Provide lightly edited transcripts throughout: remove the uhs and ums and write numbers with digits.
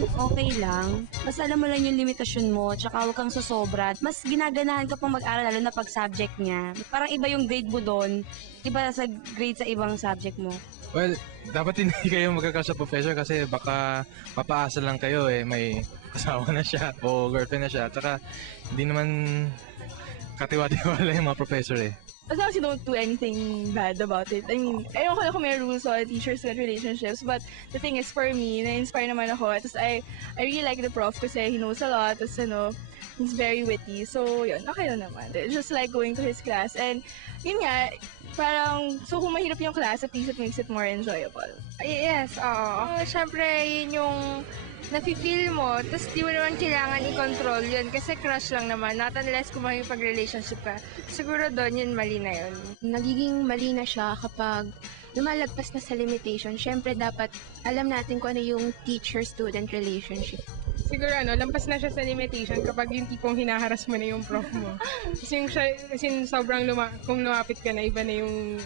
Okay lang. Basta alam mo lang yung limitasyon mo, tsaka huwag kang sosobra. Mas ginaganahan ka pang mag-aral, lalo na pag subject niya. Parang iba yung grade mo doon, iba sa grade sa ibang subject mo. Well, dapat hindi kayo magkakasya professor kasi baka papaasa lang kayo eh. May asawa na siya o girlfriend na siya. Tsaka hindi naman katiwa-tiwala yung mga professor eh. As long as you don't do anything bad about it. I mean, ayun ko na kung may rules on teacher-student relationships, but the thing is, for me, na-inspire naman ako. Tapos I really like the prof kasi he knows a lot. Tapos he's very witty. So, yun, okay lang naman. Just like going to his class. And, yun nga, parang, so kung mahirap yung class, at least it makes it more enjoyable. Yes, oo. Siyempre, yun yung nafe-feel mo, tapos di mo naman kailangan i-control yun kasi crush lang naman, not unless kung makipag-relationship ka. Siguro doon yun, mali na yun. Nagiging mali na siya kapag lumalagpas na sa limitation. Siyempre, dapat alam natin kung ano yung teacher-student relationship. Siguro lampas na siya sa limitation kapag yung tipong hinaharas mo na yung prof mo. Kasi sobrang kung lumapit ka na, iba na yung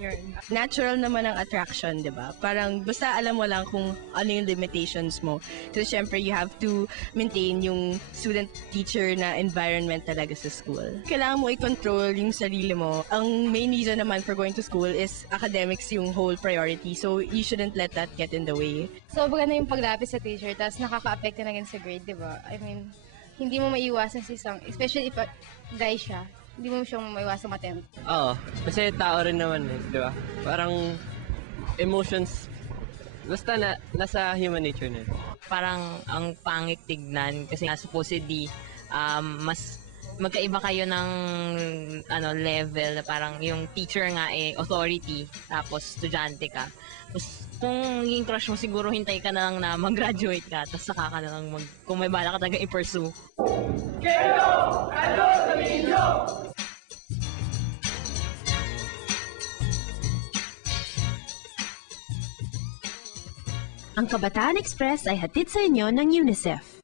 yun. Natural naman ang attraction, di ba? Parang basta alam mo lang kung ano yung limitations mo. Kasi syempre, you have to maintain yung student-teacher na environment talaga sa school. Kailangan mo i-control yung sarili mo. Ang main reason naman for going to school is academics yung whole priority. So, you shouldn't let that get in the way. Sobra na yung paglapit sa teacher, tapos nakaka-affect na rin sa grade, di ba? I mean, hindi mo maiwasan si isang, especially if guy siya, hindi mo siyang maiwasan matempt. Oo, kasi tao rin naman eh, di ba? Parang emotions, basta nasa human nature na. Parang ang pangit tignan kasi supposedly mas magkaiba kayo ng level na parang yung teacher nga authority tapos estudyante ka. Tapos kung yung crush mo siguro hintay ka na lang na mag-graduate ka tapos saka ka na lang kung may bala ka talaga i-pursue. Kendo! Ano sabihin nyo? Ang Kabataan Express ay hatid sa inyo ng UNICEF.